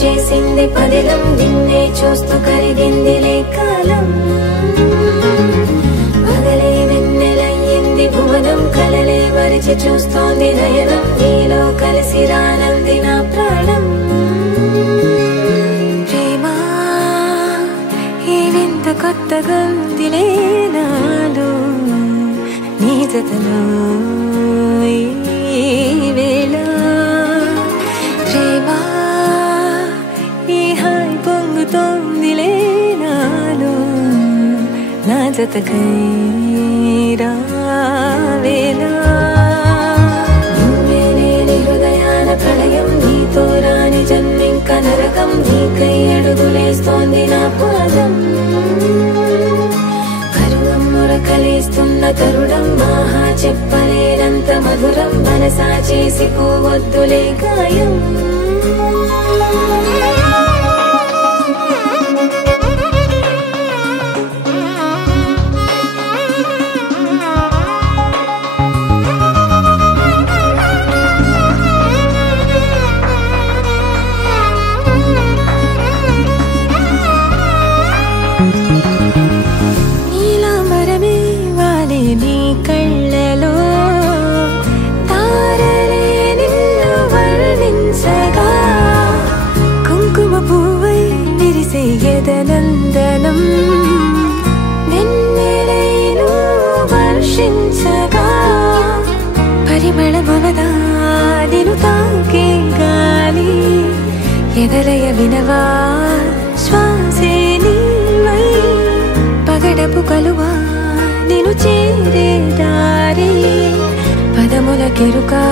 చేసింది పదిలం నిన్నే చూస్తూ కరిగిందిలే కాలం పగలే వెన్నెలయ్యింది భువనం కలలే మరిచి చూస్తోంది నయనం నీలో కలిసి రానంది నా ప్రాణం ప్రేమ ఈ వింత కొత్తగా ఉందిలే నాలో నీ జతలో ఈ వేళ ప్రేమ పొంగుతోందిలే నాలో నా జతకై రావేలా నువ్వే లేని హృదయాల ప్రళయం నీతో రాని జన్మింక నరకం నీకై అడుగులేస్తోంది నా పాదం పరువం మురకలేస్తున్న తరుణం ఆహా చెప్పలేనంత మధురం మనసా చేసిపోవద్దులే గాయం నందనం నిన్నెలైను వర్షించగా పరిమళమవదా నిను తాకే గాలి ఎదలయ వినవా శ్వాసే నీవై పగడపు కలువా నిను చేరే దారి పదముల కెరుకా